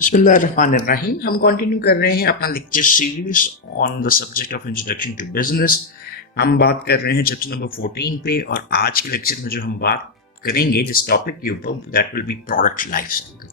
बिस्मिल्लाहिर्रहमानिर्रहीम। हम कंटिन्यू कर रहे हैं अपना lecture series on the subject of introduction to business. हम बात कर रहे हैं चैप्टर नंबर 14 पे, और आज के लेक्चर में जो हम बात करेंगे जिस टॉपिक के ऊपर, that will be product life cycle.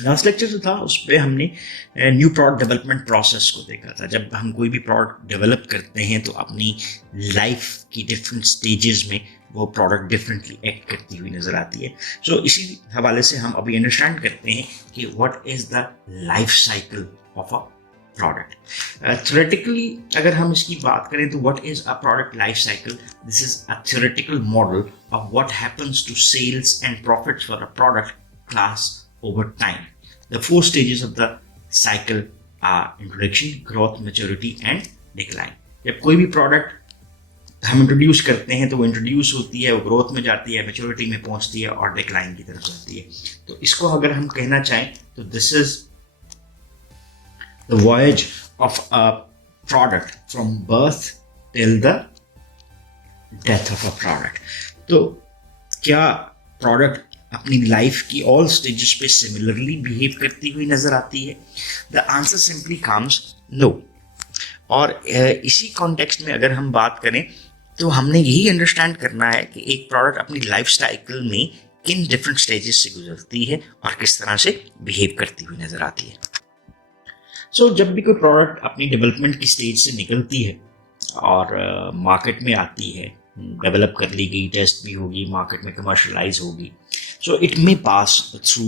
Last lecture जो था उस पर हमने न्यू प्रोडक्ट डेवलपमेंट प्रोसेस को देखा था। जब हम कोई भी प्रोडक्ट डेवलप करते हैं तो अपनी लाइफ की डिफरेंट स्टेजेस में वो प्रोडक्ट डिफरेंटली एक्ट करती हुई नजर आती है। सो इसी हवाले से हम अभी अंडरस्टैंड करते हैं कि what is the life cycle of a product. Theoretically अगर हम इसकी बात करें तो what is a product life cycle, this is a theoretical model of what happens to sales and profits for a product class over time. The four stages of the cycle are introduction, growth, maturity and decline. जब कोई भी product हम introduce करते हैं तो वो introduce होती है, वो ग्रोथ में जाती है, मैच्योरिटी में पहुंचती है और डिक्लाइन की तरफ जाती है। तो इसको अगर हम कहना चाहें तो this is the voyage of a product from birth till the death of a product. तो क्या प्रोडक्ट अपनी लाइफ की ऑल स्टेजेस पे सिमिलरली बिहेव करती हुई नजर आती है? The answer simply comes no. और इसी कॉन्टेक्स्ट में अगर हम बात करें तो हमने यही अंडरस्टैंड करना है कि एक प्रोडक्ट अपनी लाइफ साइकिल में किन डिफरेंट स्टेजेस से गुजरती है और किस तरह से बिहेव करती हुई नजर आती है। सो जब भी कोई प्रोडक्ट अपनी डेवलपमेंट की स्टेज से निकलती है और मार्केट में आती है, डेवलप कर ली गई, टेस्ट भी होगी, मार्केट में कमर्शलाइज होगी, so it may pass through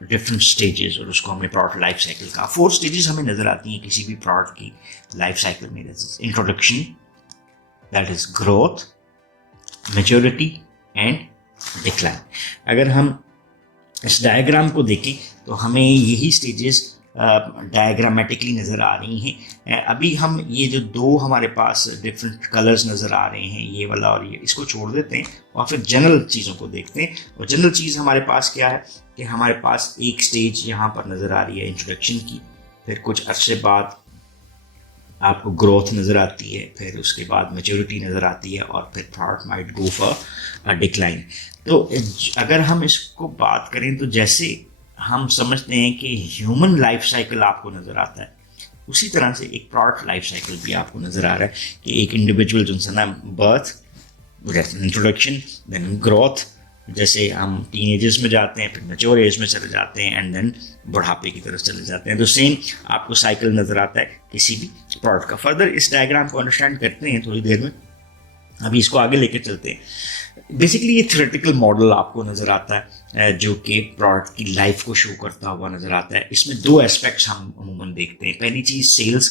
different stages, और उसको हमें प्रोडक्ट लाइफ साइकिल का 4 स्टेजेस हमें नजर आती हैं किसी भी प्रोडक्ट की लाइफ साइकिल में। Introduction, that is growth, maturity and decline. अगर हम इस डायग्राम को देखें तो हमें यही स्टेजेस डायग्रामेटिकली नज़र आ रही हैं। अभी हम ये जो दो हमारे पास डिफरेंट कलर्स नज़र आ रहे हैं, ये वाला और ये, इसको छोड़ देते हैं और फिर जनरल चीज़ों को देखते हैं। और जनरल चीज़ हमारे पास क्या है कि हमारे पास एक स्टेज यहाँ पर नज़र आ रही है इंट्रोडक्शन की, फिर कुछ अरसे बाद आपको ग्रोथ नज़र आती है, फिर उसके बाद मैच्योरिटी नज़र आती है और फिर product might go for a decline. तो अगर हम इसको बात करें तो जैसे हम समझते हैं कि ह्यूमन लाइफ साइकिल आपको नज़र आता है, उसी तरह से एक प्रोडक्ट लाइफ साइकिल भी आपको नज़र आ रहा है कि एक इंडिविजुअल जो सा ना बर्थ, इंट्रोडक्शन, देन ग्रोथ, जैसे हम टीनेजर्स में जाते हैं, फिर मैच्योर एज में चले जाते हैं एंड देन बुढ़ापे की तरफ चले जाते हैं। तो सेम आपको साइकिल नज़र आता है किसी भी प्रोडक्ट का। फर्दर इस डायग्राम को अंडरस्टैंड करते हैं थोड़ी देर में, अभी इसको आगे लेके चलते हैं। बेसिकली ये थ्योरेटिकल मॉडल आपको नज़र आता है जो कि प्रोडक्ट की लाइफ को शो करता हुआ नज़र आता है। इसमें 2 एस्पेक्ट्स हम अमूमन देखते हैं। पहली चीज़ सेल्स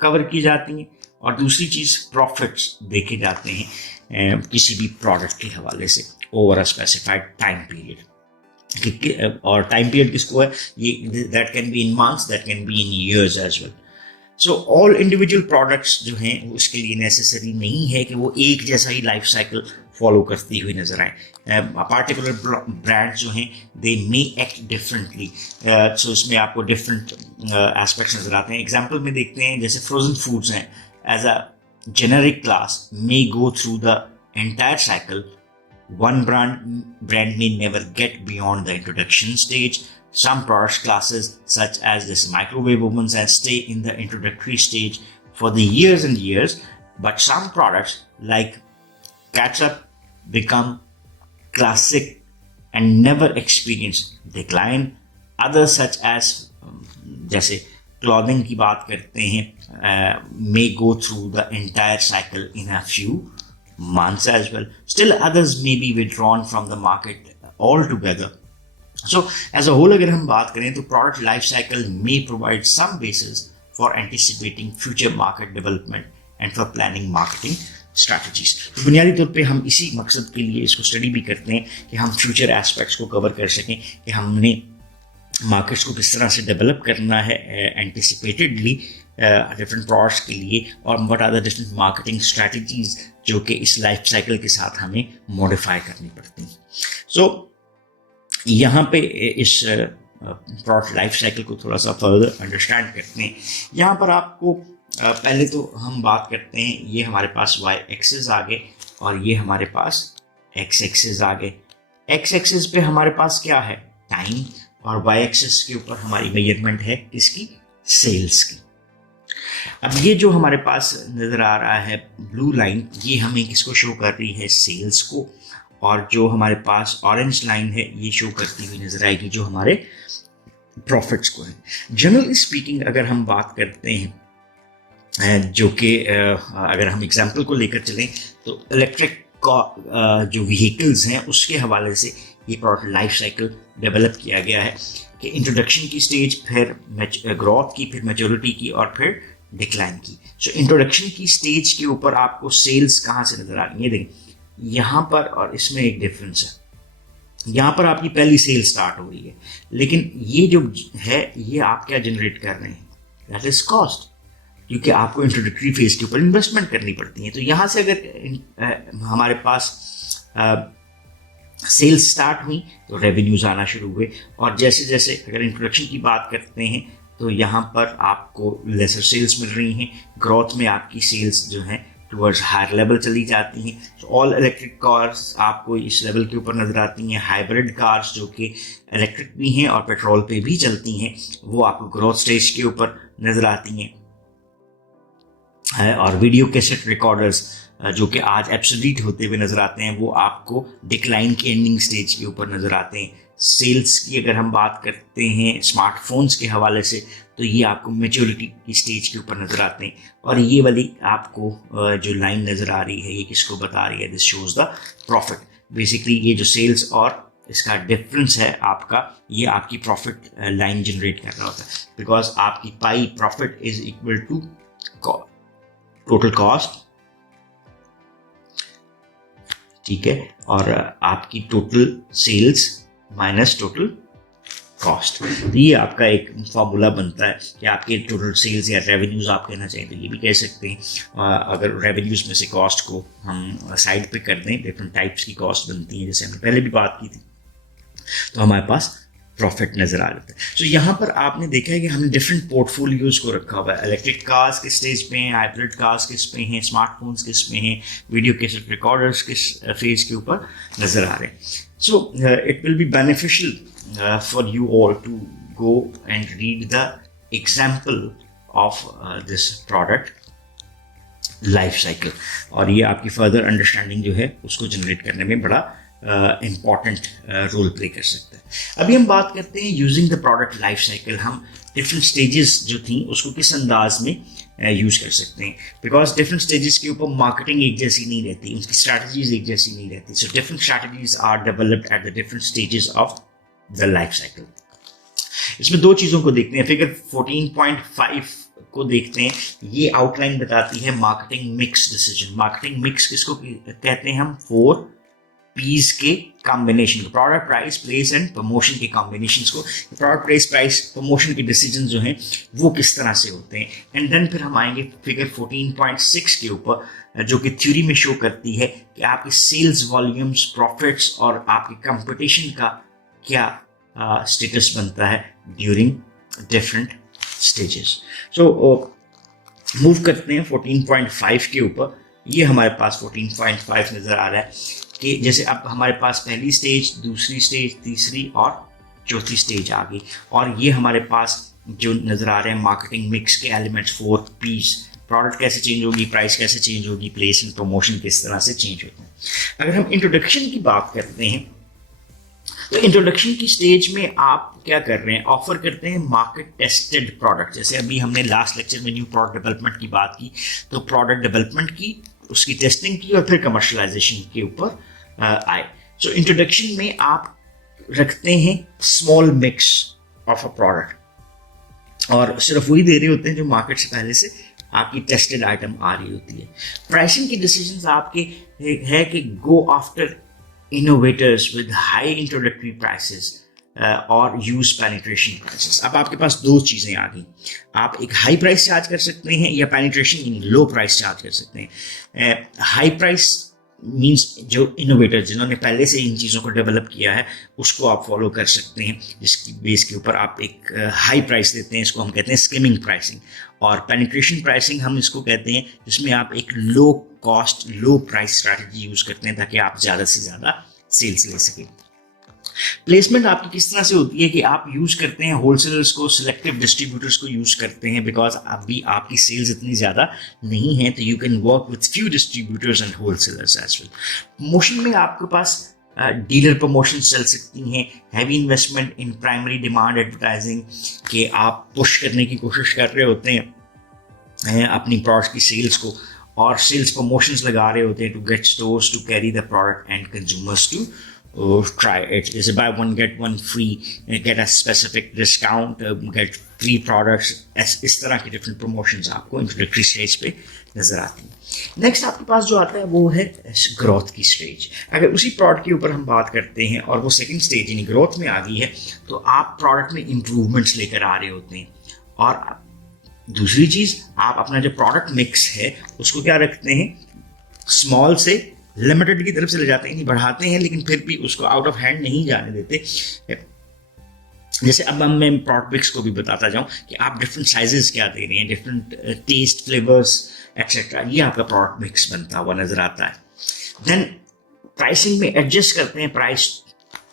कवर की जाती हैं और दूसरी चीज़ प्रॉफिट्स देखे जाते हैं किसी भी प्रोडक्ट के हवाले से over a specified time period. और टाइम पीरियड किसको है, ये that can be in months, that can be in years as well. So all individual products जो हैं उसके लिए नेसेसरी नहीं है कि वो एक जैसा ही लाइफ साइकिल फॉलो करती हुई नजर आए। पार्टिकुलर ब्रांड जो हैं दे मे एक्ट डिफरेंटली, सो इसमें आपको डिफरेंट एस्पेक्ट्स नजर आते हैं। एग्जाम्पल में देखते हैं जैसे फ्रोजन फूड्स हैं, as a generic class may go through the entire cycle. One brand may never get beyond the introduction stage. Some product classes, such as this microwave ovens, and stay in the introductory stage for the years and years. But some products, like ketchup, become classic and never experience decline. Others, such as जैसे clothing की बात करते हैं, may go through the entire cycle in a few months as well. Still others may be withdrawn from the market altogether. So as a whole अगर हम बात करें तो product life cycle may provide some basis for anticipating future market development and for planning marketing strategies. तो बुनियादी तौर पे हम इसी मकसद के लिए इसको स्टडी भी करते हैं कि हम फ्यूचर एस्पेक्ट्स को कवर कर सकें कि हमने मार्केट्स को किस तरह से डेवलप करना है एंटिसिपेटेडली डिफरेंट प्रोडक्ट्स के लिए, और what are the different marketing strategies जो कि इस लाइफ साइकिल के साथ हमें मॉडिफाई करनी पड़ती हैं। सो यहाँ पे इस प्रोडक्ट लाइफ साइकिल को थोड़ा सा फर्दर अंडरस्टैंड करते हैं। यहाँ पर आपको पहले तो हम बात करते हैं, ये हमारे पास वाई एक्सिस आ गए और ये हमारे पास एक्स एक्सिस आ गए। एक्स एक्सिस पे हमारे पास क्या है, टाइम, और वाई एक्सिस के ऊपर हमारी मेजरमेंट है किसकी, सेल्स की। अब ये जो हमारे पास नज़र आ रहा है ब्लू लाइन, ये हमें किसको शो कर रही है, सेल्स को, और जो हमारे पास ऑरेंज लाइन है ये शो करती हुई नजर आएगी जो हमारे प्रॉफिट्स को है। जनरली स्पीकिंग अगर हम बात करते हैं, जो कि अगर हम एग्जांपल को लेकर चलें तो इलेक्ट्रिक जो व्हीकल्स हैं उसके हवाले से ये प्रोडक्ट लाइफ साइकिल डेवलप किया गया है कि इंट्रोडक्शन की स्टेज, फिर ग्रोथ की, फिर मैच्योरिटी की, और फिर डिक्लाइन की। सो इंट्रोडक्शन की स्टेज के ऊपर आपको सेल्स कहाँ से नजर आ रही है, देखें यहाँ पर, और इसमें एक डिफरेंस है। यहाँ पर आपकी पहली सेल स्टार्ट हो रही है, लेकिन ये जो है ये आप क्या जनरेट कर रहे हैं, दैट इज कॉस्ट, क्योंकि आपको इंट्रोडक्टरी फेज के ऊपर इन्वेस्टमेंट करनी पड़ती है। तो यहाँ से अगर हमारे पास सेल्स स्टार्ट हुई तो रेवेन्यूज आना शुरू हुए, और जैसे जैसे अगर इंट्रोडक्शन की बात करते हैं तो यहाँ पर आपको लेसर सेल्स मिल रही हैं, ग्रोथ में आपकी सेल्स जो हैं टूवर्ड्स हायर लेवल चली जाती हैं। तो ऑल इलेक्ट्रिक कार्स आपको इस लेवल के ऊपर नजर आती हैं। हाइब्रिड कार्स जो कि इलेक्ट्रिक भी हैं और पेट्रोल पे भी चलती हैं, वो आपको ग्रोथ स्टेज के ऊपर नजर आती हैं। और वीडियो कैसेट रिकॉर्डर्स जो कि आज एब्सोल्यूट होते हुए नजर आते हैं, वो आपको डिक्लाइन के एंडिंग स्टेज के ऊपर नजर आते हैं। सेल्स की अगर हम बात करते हैं स्मार्टफोन्स के हवाले से, तो ये आपको मैच्योरिटी की स्टेज के ऊपर नजर आते हैं। और ये वाली आपको जो लाइन नजर आ रही है ये किसको बता रही है, this shows the profit. Basically ये जो सेल्स और इसका डिफरेंस है आपका, ये आपकी प्रॉफिट लाइन जनरेट कर रहा होता है, बिकॉज आपकी पाई profit is equal to total cost, ठीक है, और आपकी total sales minus total cost. तो ये आपका एक फॉर्मूला बनता है कि आपके टोटल सेल्स या रेवेन्यूज आप कहना चाहें तो ये भी कह सकते हैं। अगर रेवेन्यूज में से कॉस्ट को हम साइड पे कर दें, डिफरेंट टाइप्स की कॉस्ट बनती हैं, जैसे हमने पहले भी बात की थी, तो हमारे पास प्रॉफिट नजर आ जाता है। सो यहाँ पर आपने देखा है कि हमने डिफरेंट पोर्टफोलियोज को रखा हुआ है। इलेक्ट्रिक कार्स किस स्टेज पे हैं, हाइब्रिड कार्स किस पे हैं, स्मार्टफोन्स किस पे हैं, वीडियो कैसेट रिकॉर्डर्स किस फेज के ऊपर नजर आ रहे हैं। So it will be beneficial for you all to go and read the example of this product life cycle, और ये आपकी फर्दर अंडरस्टैंडिंग जो है उसको जनरेट करने में बड़ा इम्पॉर्टेंट रोल प्ले कर सकता है। अभी हम बात करते हैं using the product life cycle. हम डिफरेंट स्टेजेस जो थी उसको किस अंदाज में यूज कर सकते हैं, बिकॉज डिफरेंट स्टेजेस के ऊपर मार्केटिंग एक जैसी नहीं रहती, उनकी स्ट्रैटेजीज एक जैसी नहीं रहती। So different strategies are developed at the different stages of the life cycle. इसमें दो चीज़ों को देखते हैं। फिगर 14.5 को देखते हैं, ये आउटलाइन बताती है marketing mix decision. Marketing mix किसको कहते हैं हम, 4 P's के कॉम्बिनेशन को, product price place and promotion के कॉम्बिनेशन को। प्रोडक्ट प्राइस प्राइस प्रमोशन के डिसीजन जो हैं वो किस तरह से होते हैं। एंड देन फिर हम आएंगे फिगर 14.6 के ऊपर, जो कि थ्योरी में शो करती है कि आपकी सेल्स वॉल्यूम्स, प्रॉफिट्स और आपकी कंपटीशन का क्या स्टेटस बनता है during different stages. So move करते हैं 14.5 के ऊपर। ये हमारे पास 14.5 नजर आ रहा है कि जैसे अब हमारे पास पहली स्टेज, दूसरी स्टेज, तीसरी और चौथी स्टेज आ गई, और ये हमारे पास जो नज़र आ रहे हैं मार्केटिंग मिक्स के एलिमेंट्स 4 P's, प्रोडक्ट कैसे चेंज होगी, प्राइस कैसे चेंज होगी, प्लेस एंड प्रमोशन किस तरह से चेंज होते हैं। अगर हम इंट्रोडक्शन की बात करते हैं तो इंट्रोडक्शन की स्टेज में आप क्या कर रहे हैं, ऑफर करते हैं मार्केट टेस्टेड प्रोडक्ट। जैसे अभी हमने लास्ट लेक्चर में न्यू प्रोडक्ट डेवलपमेंट की बात की, तो प्रोडक्ट डेवलपमेंट की, उसकी टेस्टिंग की, और फिर कमर्शलाइजेशन के ऊपर आए। सो इंट्रोडक्शन में आप रखते हैं small mix of a product, और सिर्फ वही दे रहे होते हैं जो मार्केट से पहले से आपकी टेस्टेड आइटम आ रही होती है। प्राइसिंग के डिसीजंस आपके है कि go after innovators with high introductory prices और यूज पेनिट्रेशन प्राइसेस। अब आपके पास दो चीज़ें आ गई, आप एक हाई प्राइस चार्ज कर सकते हैं या पेनिट्रेशन लो प्राइस चार्ज कर सकते हैं। हाई प्राइस मींस जो इनोवेटर जिन्होंने पहले से इन चीज़ों को डेवलप किया है उसको आप फॉलो कर सकते हैं, जिसकी बेस के ऊपर आप एक हाई प्राइस देते हैं, इसको हम कहते हैं स्किमिंग प्राइसिंग। और पेनिट्रेशन प्राइसिंग हम इसको कहते हैं जिसमें आप एक low cost low price strategy use करते हैं ताकि आप ज़्यादा से ज़्यादा सेल्स ले सकें। प्लेसमेंट आपकी किस तरह से होती है कि आप यूज करते हैं होलसेलर्स को, सिलेक्टिव डिस्ट्रीब्यूटर्स को यूज करते हैं, बिकॉज अभी आपकी सेल्स इतनी ज्यादा नहीं है, तो you can work with few distributors and wholesalers as well. Promotion में आपके पास डीलर प्रमोशन चल सकती हैं, heavy investment in primary demand advertising के आप पुश करने की कोशिश कर रहे होते हैं अपनी प्रोडक्ट की सेल्स को, और सेल्स प्रमोशंस लगा रहे होते हैं to get stores to carry the product and consumers to try it. जैसे buy one get one free, get a specific discount, get free products, इस तरह की डिफरेंट प्रमोशंस आपको इंट्रोडक्टरी स्टेज पे नजर आती हैं। नेक्स्ट आपके पास जो आता है वो है ग्रोथ की स्टेज। अगर उसी प्रोडक्ट के ऊपर हम बात करते हैं और वो सेकंड स्टेज यानी ग्रोथ में आ गई है, तो आप प्रोडक्ट में इंप्रूवमेंट्स लेकर आ रहे होते हैं। और दूसरी चीज, आप अपना जो प्रोडक्ट मिक्स है उसको क्या रखते हैं, स्मॉल से लिमिटेड की तरफ से ले जाते हैं, नहीं बढ़ाते हैं, लेकिन फिर भी उसको आउट ऑफ हैंड नहीं जाने देते। जैसे अब मैं प्रोडक्ट मिक्स को भी बताता जाऊं कि आप डिफरेंट साइजेस क्या दे रहे हैं, डिफरेंट टेस्ट, फ्लेवर्स एक्सेट्रा, ये आपका प्रोडक्ट मिक्स बनता हुआ नजर आता है। देन प्राइसिंग में एडजस्ट करते हैं प्राइस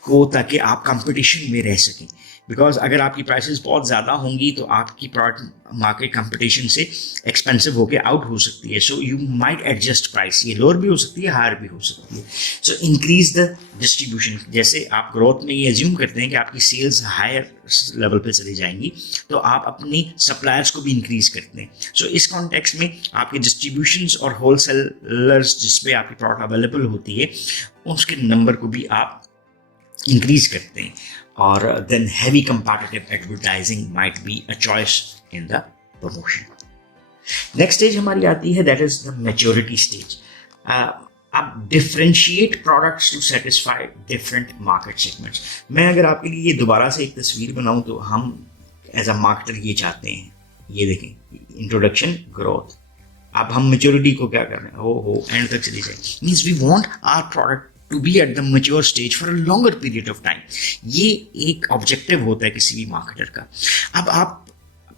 को ताकि आप कंपटीशन में रह सकें, बिकॉज अगर आपकी प्राइसेस बहुत ज़्यादा होंगी तो आपकी प्रोडक्ट मार्केट कंपटीशन से एक्सपेंसिव होकर आउट हो सकती है। So you might adjust price, ये लोअर भी हो सकती है, हायर भी हो सकती है। So increase the distribution. जैसे आप ग्रोथ में ये एज्यूम करते हैं कि आपकी सेल्स हायर लेवल पे चली जाएंगी, तो आप अपनी सप्लायर्स को भी इंक्रीज करते हैं। सो इस कॉन्टेक्स्ट में आपके डिस्ट्रीब्यूशंस और होलसेलर्स जिसपे आपकी प्रोडक्ट अवेलेबल होती है उसके नंबर को भी आप इंक्रीज करते हैं। और then heavy competitive advertising might be a choice in the promotion. Next stage हमारी आती है, that is the maturity stage. आप differentiate products to satisfy different market segments. मैं अगर आपके लिए ये दोबारा से एक तस्वीर बनाऊं तो हम एज अ मार्केटर ये चाहते हैं, ये देखें, इंट्रोडक्शन, ग्रोथ। अब हम मेच्योरिटी को क्या कर रहे हैं, हो एंड तक चली जाए, means we want our product to be at the mature stage for a longer period of time. ये एक ऑब्जेक्टिव होता है किसी भी मार्केटर का। अब आप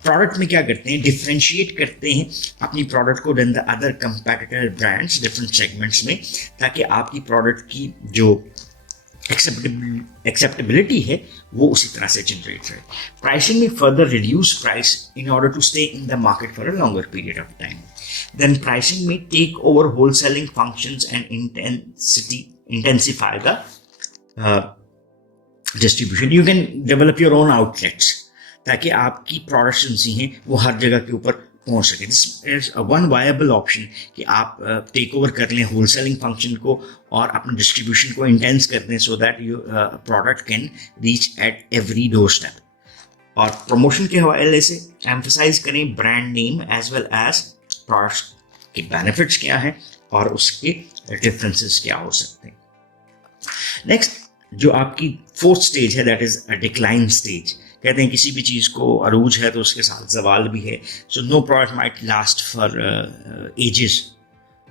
प्रोडक्ट में क्या करते हैं, डिफ्रेंशिएट करते हैं अपनी प्रोडक्ट को then the other competitor brands different segments में, ताकि आपकी प्रोडक्ट की जो एक्सेप्टेबिलिटी है वो उसी तरह से जनरेट रहे। प्राइसिंग में further reduce price in order to stay in the market for a longer period of time. Then pricing में take over wholesaling functions and intensify the distribution. You can develop your own outlets ताकि आपकी products हैं वो हर जगह के ऊपर पहुंच सके। This is one viable option कि आप टेक ओवर कर लें होलसेलिंग फंक्शन को और अपने डिस्ट्रीब्यूशन को इंटेंस कर दें, so that your product can reach at every doorstep. और प्रमोशन के हवाले से एम्फसाइज करें brand name as well as products के बेनिफिट्स क्या हैं और उसके डिफरेंसेस क्या हो सकते हैं। नेक्स्ट जो आपकी फोर्थ स्टेज है, that is a decline stage. कहते हैं किसी भी चीज़ को अरूज है तो उसके साथ जवाल भी है। So no product might last for ages.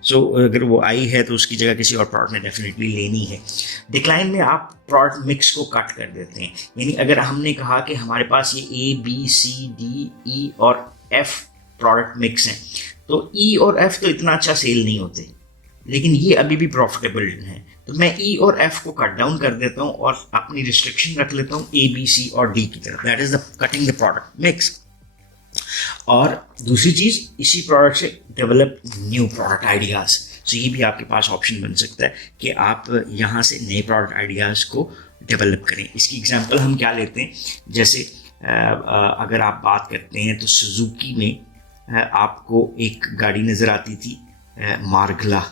So अगर वो आई है तो उसकी जगह किसी और प्रोडक्ट ने डेफिनेटली लेनी है। डिक्लाइन में आप प्रोडक्ट मिक्स को कट कर देते हैं, यानी अगर हमने कहा कि हमारे पास ये ABCDE और F प्रोडक्ट मिक्स हैं, तो E और F तो इतना अच्छा सेल नहीं होते, लेकिन ये अभी भी प्रॉफिटेबल है, तो मैं E और F को कट डाउन कर देता हूँ और अपनी रिस्ट्रिक्शन रख लेता हूँ A, B, C और D की तरफ। That is the cutting the product mix. और दूसरी चीज, इसी प्रोडक्ट से डेवलप न्यू प्रोडक्ट आइडियाज। सो ये भी आपके पास ऑप्शन बन सकता है कि आप यहाँ से नए प्रोडक्ट आइडियाज को डेवलप करें। इसकी एग्जांपल हम क्या लेते हैं, जैसे अगर आप बात करते हैं तो सुजुकी में आपको एक गाड़ी नजर आती थी मार्गला।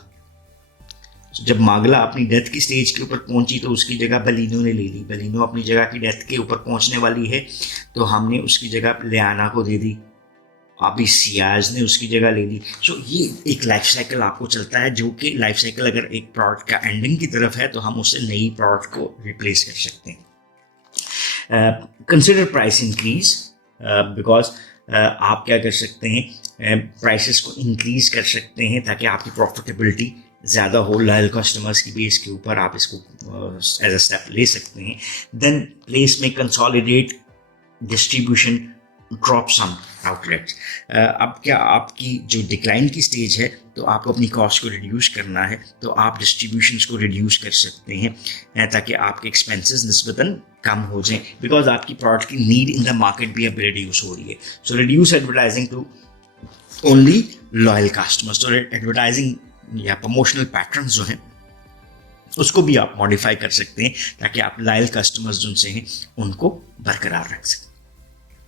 जब मार्गला अपनी डेथ की स्टेज के ऊपर पहुंची तो उसकी जगह बलिनो ने ले ली। बलिनो अपनी जगह की डेथ के ऊपर पहुंचने वाली है तो हमने उसकी जगह लियाना को दे दी, अभी सियाज ने उसकी जगह ले ली। सो ये एक लाइफ साइकिल आपको चलता है, जो कि लाइफ साइकिल अगर एक प्रोडक्ट का एंडिंग की तरफ है तो हम उससे नई प्रोडक्ट को रिप्लेस कर सकते हैं। कंसिडर प्राइस इंक्रीज, बिकॉज आप क्या कर सकते हैं, प्राइसेस को इंक्रीज कर सकते हैं ताकि आपकी प्रॉफिटेबिलिटी ज़्यादा हो। लॉयल कस्टमर्स की बेस के ऊपर आप इसको एज अ स्टेप ले सकते हैं। देन प्लेस में consolidate distribution drop some outlets. अब क्या आपकी जो डिक्लाइन की स्टेज है तो आपको अपनी कॉस्ट को रिड्यूस करना है, तो आप डिस्ट्रीब्यूशंस को रिड्यूस कर सकते हैं ताकि आपके एक्सपेंसेस निस्बतन कम हो जाएं, बिकॉज आपकी प्रोडक्ट की नीड इन द मार्केट भी अब रिड्यूस हो रही है। So reduce advertising to only loyal customers. तो एडवर्टाइजिंग या प्रमोशनल पैटर्न्स जो हैं उसको भी आप मॉडिफाई कर सकते हैं ताकि आप लॉयल कस्टमर्स जिनसे हैं उनको बरकरार रख सकें।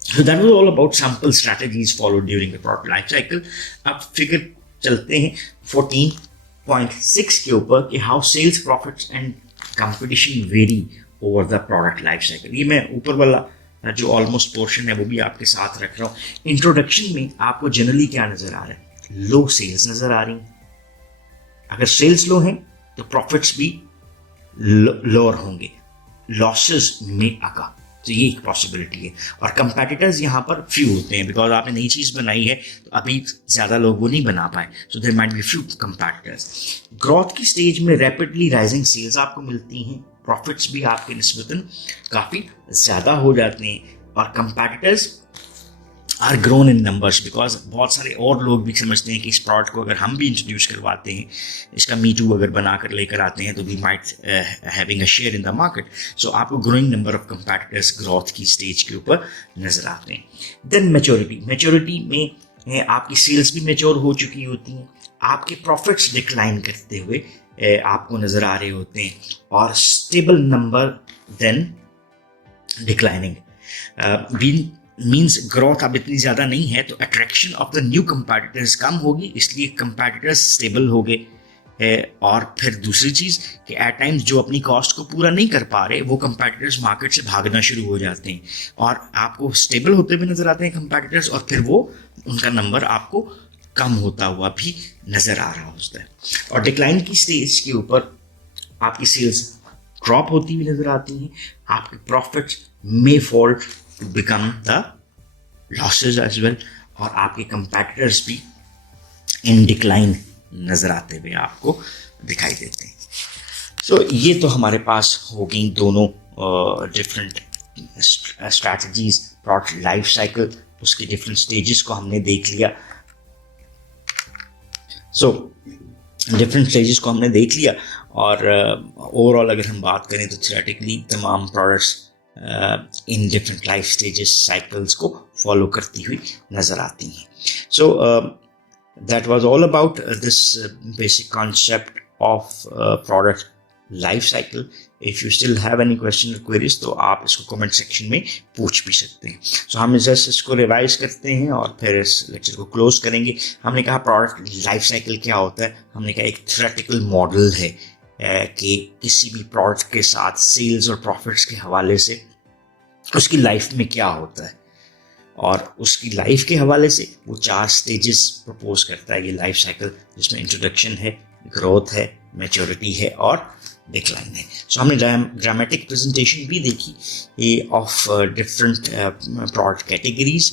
So that was all about sample strategies followed during the product life cycle. अब फिगर चलते हैं 14.6 के ऊपर कि how sales profits and competition vary over the product life cycle। ये मैं ऊपर वाला जो ऑलमोस्ट पोर्शन है वो भी आपके साथ रख रहा हूँ। इंट्रोडक्शन में आपको जनरली क्या नजर आ रहा है? लो सेल्स नजर आ रही हैं। अगर सेल्स लो हैं तो प्रॉफिट्स भी लोअर होंगे, लॉसेस में आका, तो ये एक पॉसिबिलिटी है। और कंपेटिटर्स यहाँ पर फ्यू होते हैं, बिकॉज आपने नई चीज़ बनाई है तो अभी ज़्यादा लोग वो नहीं बना पाए, so there might be few competitors. Growth की स्टेज में रैपिडली राइजिंग सेल्स आपको मिलती हैं, प्रॉफिट्स भी आपके निस्बतन काफ़ी ज़्यादा हो जाते हैं, और competitors are grown in numbers, because बहुत सारे और लोग भी समझते हैं कि इस प्रोडक्ट को अगर हम भी इंट्रोड्यूस करवाते हैं, इसका मी टू अगर बना कर लेकर आते हैं तो we might having a share in the market. So आपको growing number of competitors growth की स्टेज के ऊपर नजर आते हैं। देन मैच्योरिटी में आपकी सेल्स भी मैच्योर हो चुकी होती हैं, आपके प्रॉफिट्स डिक्लाइन करते हुए आपको नजर आ रहे होते हैं, और stable number then declining means growth अब इतनी ज़्यादा नहीं है, तो attraction of the new competitors कम होगी, इसलिए कंपेटिटर्स स्टेबल हो गए। और फिर दूसरी चीज़ कि एट टाइम्स जो अपनी कॉस्ट को पूरा नहीं कर पा रहे वो कंपेटिटर्स मार्केट से भागना शुरू हो जाते हैं, और आपको स्टेबल होते हुए नज़र आते हैं कंपेटिटर्स, और फिर वो उनका नंबर आपको कम होता हुआ भी नज़र आ रहा होता है। और डिक्लाइन की स्टेज के ऊपर आपकी सेल्स ड्रॉप होती हुई नज़र आती हैं, आपके profits may fall to become the losses as well, और आपके competitors भी in decline नजर आते हुए आपको दिखाई देते हैं। So ये तो हमारे पास हो गई दोनों different strategies, product life cycle, उसके डिफरेंट स्टेजेस को हमने देख लिया। सो डिफरेंट स्टेजेस को हमने देख लिया, और ओवरऑल अगर हम बात करें तो थ्योरेटिकली तमाम products in different life stages cycles को फॉलो करती हुई नज़र आती हैं। So that was all about this basic concept of product life cycle. If you still have any question और क्वेरीज तो आप इसको कमेंट सेक्शन में पूछ भी सकते हैं। सो हम जस्ट इसको रिवाइज करते हैं और फिर इस लेक्चर को क्लोज करेंगे। हमने कहा प्रोडक्ट लाइफ साइकिल क्या होता है, हमने कहा एक थ्योरेटिकल मॉडल है कि किसी भी प्रोडक्ट के साथ सेल्स और प्रॉफिट्स के हवाले से उसकी लाइफ में क्या होता है, और उसकी लाइफ के हवाले से वो 4 स्टेजेस प्रपोज करता है ये लाइफ साइकिल, जिसमें इंट्रोडक्शन है, ग्रोथ है, मैच्योरिटी है और डिक्लाइन है। सो हमने ड्रामेटिक प्रेजेंटेशन भी देखी ऑफ डिफरेंट प्रोडक्ट कैटेगरीज,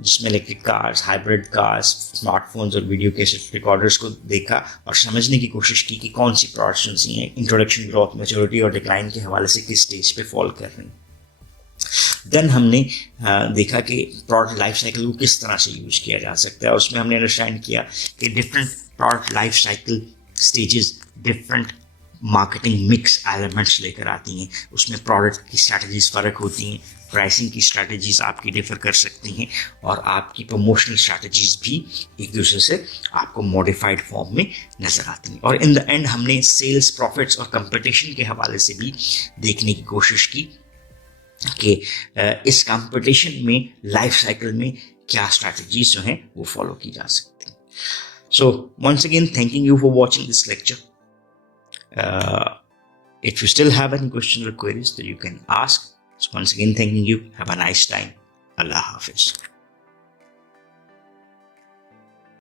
जिसमें electric cars, hybrid cars, smartphones और वीडियो कैसेट रिकॉर्डर्स को देखा और समझने की कोशिश की कि कौन सी प्रोडक्ट्स हैं इंट्रोडक्शन, ग्रोथ, मैच्योरिटी और डिक्लाइन के हवाले से किस स्टेज पे फॉल कर रही हैं। देन हमने देखा कि प्रोडक्ट लाइफ साइकिल को किस तरह से यूज़ किया जा सकता है, उसमें हमने अंडरस्टैंड किया कि different product life cycle stages different marketing mix elements लेकर आती हैं, उसमें प्रोडक्ट की स्ट्रैटेजीज फ़र्क होती हैं, प्राइसिंग की स्ट्रैटेजीज आपकी डिफर कर सकती हैं, और आपकी प्रमोशनल स्ट्रैटेजीज भी एक दूसरे से आपको मॉडिफाइड फॉर्म में नज़र आती हैं। और इन द एंड हमने सेल्स, प्रॉफिट्स और कंपटीशन के हवाले से भी देखने की कोशिश की कि इस कंपटीशन में लाइफ साइकिल में क्या स्ट्रैटेजीज जो हैं वो फॉलो की जा सकती हैं। So once again thanking you for watching this lecture. If you still have any questions or queries that you can ask. So once again, thanking you. Have a nice time. Allah Hafiz.